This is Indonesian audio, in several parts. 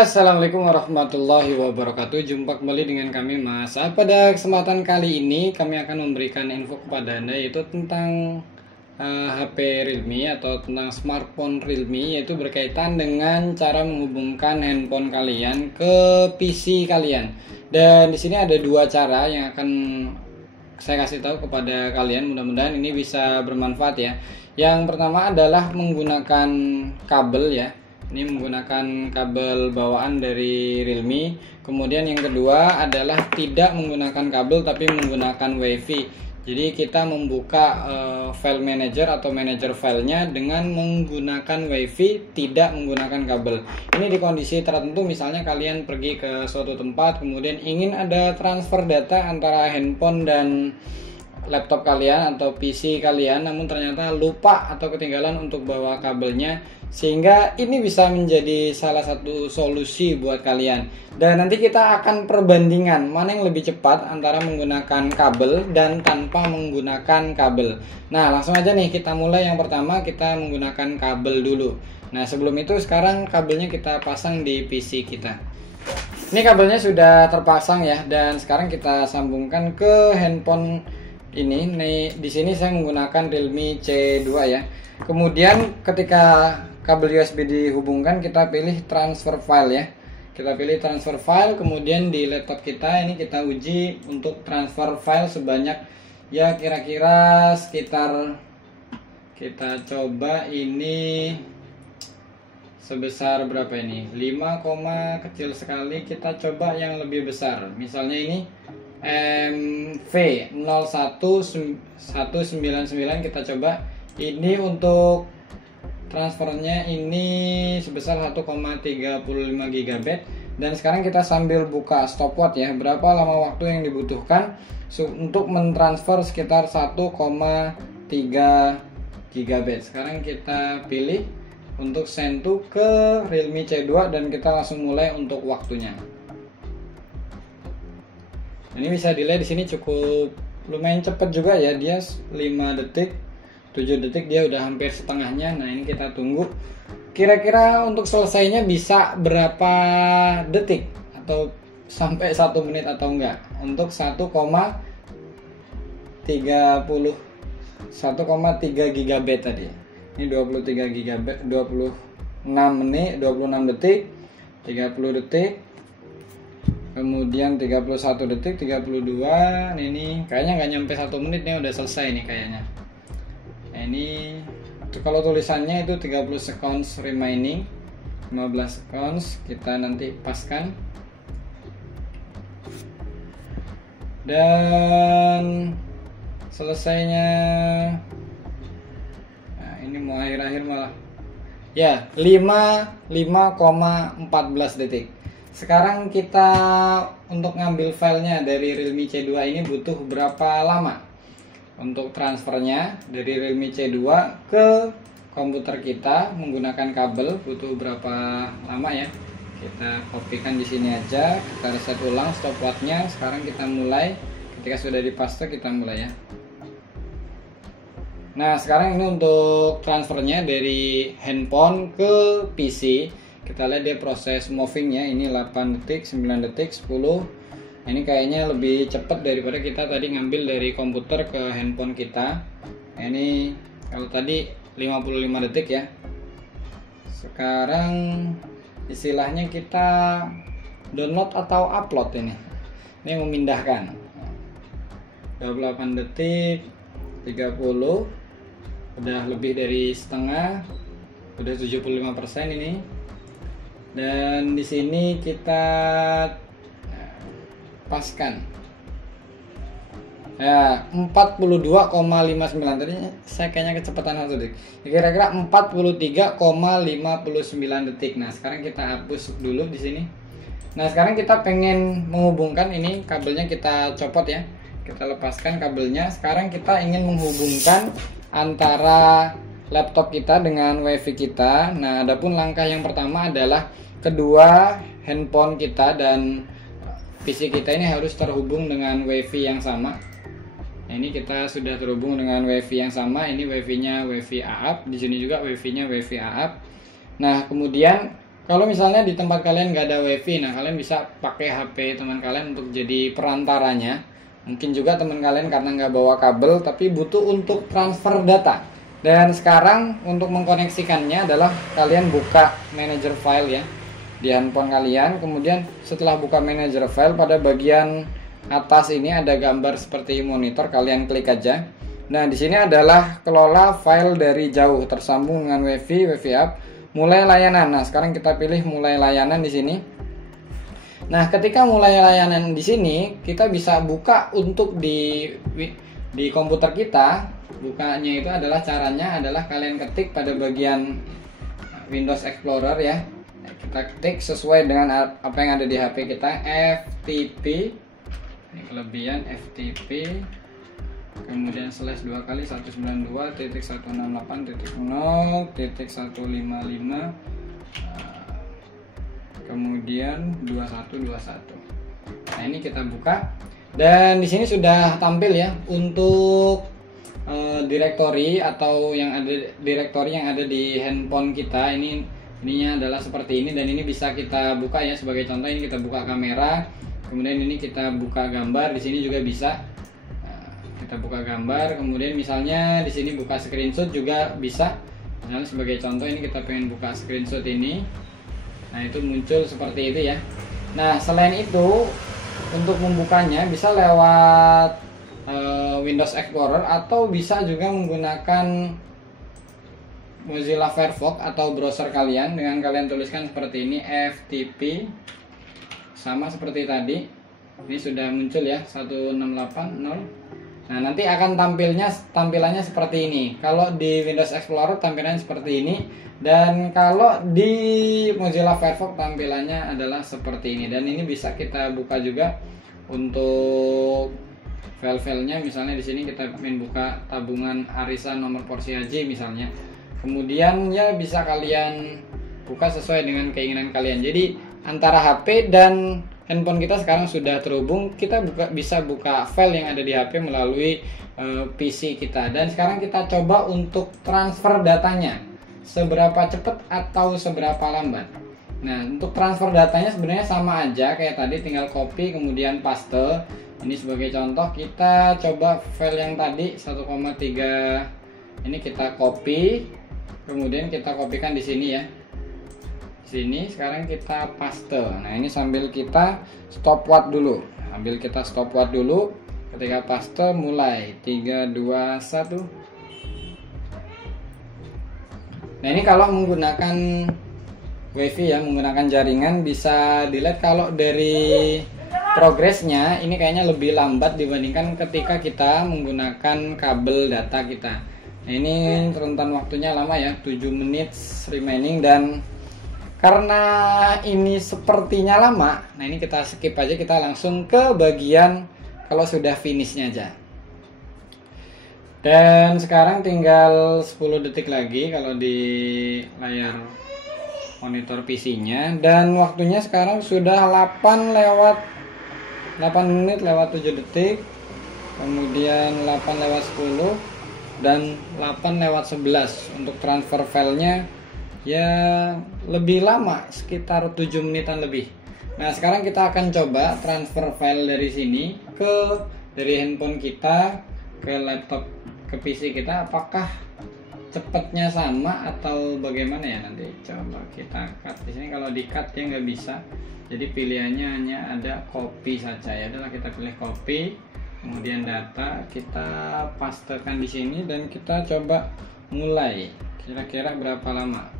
Assalamualaikum warahmatullahi wabarakatuh. Jumpa kembali dengan kami Mas. Pada kesempatan kali ini kami akan memberikan info kepada Anda yaitu tentang HP Realme atau tentang smartphone Realme, yaitu berkaitan dengan cara menghubungkan handphone kalian ke PC kalian. Dan di sini ada dua cara yang akan saya kasih tahu kepada kalian. Mudah-mudahan ini bisa bermanfaat ya. Yang pertama adalah menggunakan kabel ya. Ini menggunakan kabel bawaan dari Realme. Kemudian yang kedua adalah tidak menggunakan kabel tapi menggunakan WiFi. Jadi kita membuka file manager atau manager filenya dengan menggunakan WiFi, tidak menggunakan kabel. Ini di kondisi tertentu, misalnya kalian pergi ke suatu tempat kemudian ingin ada transfer data antara handphone dan laptop kalian atau PC kalian, namun ternyata lupa atau ketinggalan untuk bawa kabelnya, sehingga ini bisa menjadi salah satu solusi buat kalian. Dan nanti kita akan perbandingan mana yang lebih cepat antara menggunakan kabel dan tanpa menggunakan kabel. Nah, langsung aja nih kita mulai. Yang pertama kita menggunakan kabel dulu. Nah, sebelum itu sekarang kabelnya kita pasang di PC kita. Ini kabelnya sudah terpasang ya, dan sekarang kita sambungkan ke handphone ini. Nih, di sini saya menggunakan Realme C2 ya. Kemudian ketika kabel USB dihubungkan, kita pilih transfer file ya. Kita pilih transfer file, kemudian di laptop kita ini kita uji untuk transfer file sebanyak ya kira-kira sekitar, kita coba ini sebesar berapa ini? 5, kecil sekali. Kita coba yang lebih besar. Misalnya ini MV01199, kita coba ini untuk transfernya ini sebesar 1,35 GB. Dan sekarang kita sambil buka stopwatch ya, berapa lama waktu yang dibutuhkan untuk mentransfer sekitar 1,3 GB. Sekarang kita pilih untuk send to ke Realme C2 dan kita langsung mulai untuk waktunya. Ini bisa dilihat di sini cukup lumayan cepat juga ya, dia 5 detik, 7 detik dia udah hampir setengahnya. Nah, ini kita tunggu. Kira-kira untuk selesainya bisa berapa detik atau sampai 1 menit atau enggak untuk 1,3 GB tadi. Ini 23 GB, 26 menit, 26 detik, 30 detik. Kemudian 31 detik, 32. Ini kayaknya nggak nyampe 1 menit nih udah selesai nih kayaknya. Nah, ini kalau tulisannya itu 30 seconds remaining, 15 seconds. Kita nanti paskan. Dan selesainya, nah ini mau akhir-akhir malah ya 5,14 detik. Sekarang kita untuk ngambil filenya dari Realme C2 ini butuh berapa lama? Untuk transfernya dari Realme C2 ke komputer kita menggunakan kabel butuh berapa lama ya? Kita kopikan di sini aja, kita reset ulang stopwatchnya. Sekarang kita mulai. Ketika sudah dipaste kita mulai ya. Nah, sekarang ini untuk transfernya dari handphone ke PC. Kita lihat dia proses movingnya, ini 8 detik, 9 detik, 10. Ini kayaknya lebih cepat daripada kita tadi ngambil dari komputer ke handphone kita. Ini kalau tadi 55 detik ya. Sekarang istilahnya kita download atau upload ini. Ini memindahkan. 28 detik, 30. Udah lebih dari setengah. Udah 75% ini. Dan di sini kita paskan ya 42,59. Tadi saya kayaknya kecepatan 1 detik, kira-kira 43,59 detik. Nah, sekarang kita hapus dulu di sini. Nah, sekarang kita pengen menghubungkan ini kabelnya, kita copot ya, kita lepaskan kabelnya. Sekarang kita ingin menghubungkan antara laptop kita dengan WiFi kita. Nah, adapun langkah yang pertama adalah kedua handphone kita dan PC kita ini harus terhubung dengan WiFi yang sama. Nah, ini kita sudah terhubung dengan WiFi yang sama. Ini WiFi-nya WiFi AAP. Di sini juga WiFi-nya WiFi AAP. Nah, kemudian Kalau misalnya di tempat kalian nggak ada wifi, nah kalian bisa pakai HP teman kalian untuk jadi perantaranya. Mungkin juga teman kalian karena nggak bawa kabel tapi butuh untuk transfer data. Dan sekarang untuk mengkoneksikannya adalah kalian buka manager file ya di handphone kalian. Kemudian setelah buka manager file, pada bagian atas ini ada gambar seperti monitor, kalian klik aja. Nah, di sini adalah kelola file dari jauh tersambung dengan wifi up, mulai layanan. Nah, sekarang kita pilih mulai layanan di sini. Nah, ketika mulai layanan di sini, kita bisa buka untuk di komputer kita. Bukanya itu adalah caranya adalah kalian ketik pada bagian Windows Explorer ya. Kita ketik sesuai dengan apa yang ada di HP kita, FTP. Ini kelebihan FTP. Kemudian slash 2 kali 192.168.0.155, kemudian 2121. Nah, ini kita buka dan di sini sudah tampil ya untuk direktori atau yang ada direktori yang ada di handphone kita. Ininya adalah seperti ini dan ini bisa kita buka ya. Sebagai contoh, ini kita buka kamera, kemudian ini kita buka gambar. Di sini juga bisa kita buka gambar, kemudian misalnya di sini buka screenshot juga bisa. Misalnya sebagai contoh ini kita pengen buka screenshot ini, nah itu muncul seperti itu ya. Nah, selain itu untuk membukanya bisa lewat Windows Explorer atau bisa juga menggunakan Mozilla Firefox atau browser kalian. Dengan kalian tuliskan seperti ini FTP, sama seperti tadi. Ini sudah muncul ya 1680. Nah, nanti akan tampilannya seperti ini. Kalau di Windows Explorer tampilannya seperti ini, dan kalau di Mozilla Firefox tampilannya adalah seperti ini. Dan ini bisa kita buka juga untuk file-filenya. Misalnya di sini kita ingin buka tabungan arisan nomor porsi haji misalnya. Kemudian ya bisa kalian buka sesuai dengan keinginan kalian. Jadi antara HP dan handphone kita sekarang sudah terhubung, kita bisa buka file yang ada di HP melalui PC kita. Dan sekarang kita coba untuk transfer datanya, seberapa cepat atau seberapa lambat. Nah, untuk transfer datanya sebenarnya sama aja kayak tadi, tinggal copy kemudian paste. Ini sebagai contoh, kita coba file yang tadi 1,3 ini kita copy, kemudian kita kopikan di sini ya. Sini sekarang kita paste. Nah, ini sambil kita stopwatch dulu. Ketika paste mulai 3 2 1. Nah, ini kalau menggunakan wifi ya, menggunakan jaringan bisa dilihat kalau dari progresnya ini kayaknya lebih lambat dibandingkan ketika kita menggunakan kabel data kita. Nah, ini rentan waktunya lama ya, 7 menit remaining. Dan karena ini sepertinya lama, nah ini kita skip aja, kita langsung ke bagian kalau sudah finishnya aja. Dan sekarang tinggal 10 detik lagi kalau di layar monitor PC-nya, dan waktunya sekarang sudah 8 menit lewat 7 detik, kemudian 8 lewat 10 dan 8 lewat 11. Untuk transfer filenya ya lebih lama, sekitar 7 menitan lebih. Nah, sekarang kita akan coba transfer file dari sini dari handphone kita ke laptop, ke PC kita, apakah cepatnya sama atau bagaimana ya. Nanti coba kita cut di sini. Kalau di cut dia nggak bisa, jadi pilihannya hanya ada copy saja ya. Adalah kita pilih copy, kemudian data kita pastekan di sini dan kita coba mulai. Kira-kira berapa lama?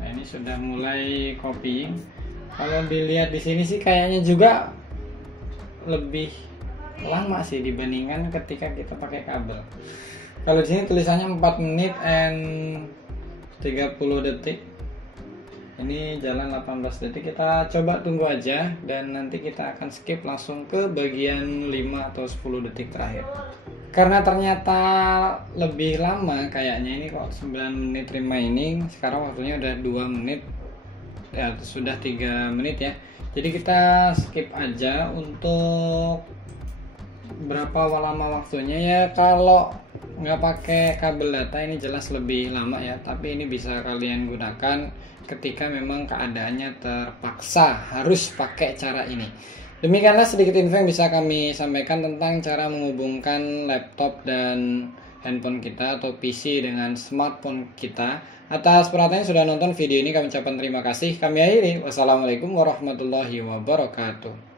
Nah, ini sudah mulai copying. Kalau dilihat di sini sih kayaknya juga lebih lama sih dibandingkan ketika kita pakai kabel. Kalau di sini tulisannya 4 menit and 30 detik. Ini jalan 18 detik. Kita coba tunggu aja dan nanti kita akan skip langsung ke bagian 5 atau 10 detik terakhir. Karena ternyata lebih lama kayaknya, ini kok 9 menit remaining, sekarang waktunya udah 2 menit ya, sudah 3 menit ya. Jadi kita skip aja untuk berapa lama waktunya ya. Kalau nggak pakai kabel data ini jelas lebih lama ya, tapi ini bisa kalian gunakan ketika memang keadaannya terpaksa harus pakai cara ini. Demikianlah sedikit info yang bisa kami sampaikan tentang cara menghubungkan laptop dan handphone kita atau PC dengan smartphone kita. Atas perhatiannya sudah nonton video ini, kami ucapkan terima kasih. Kami akhiri. Wassalamualaikum warahmatullahi wabarakatuh.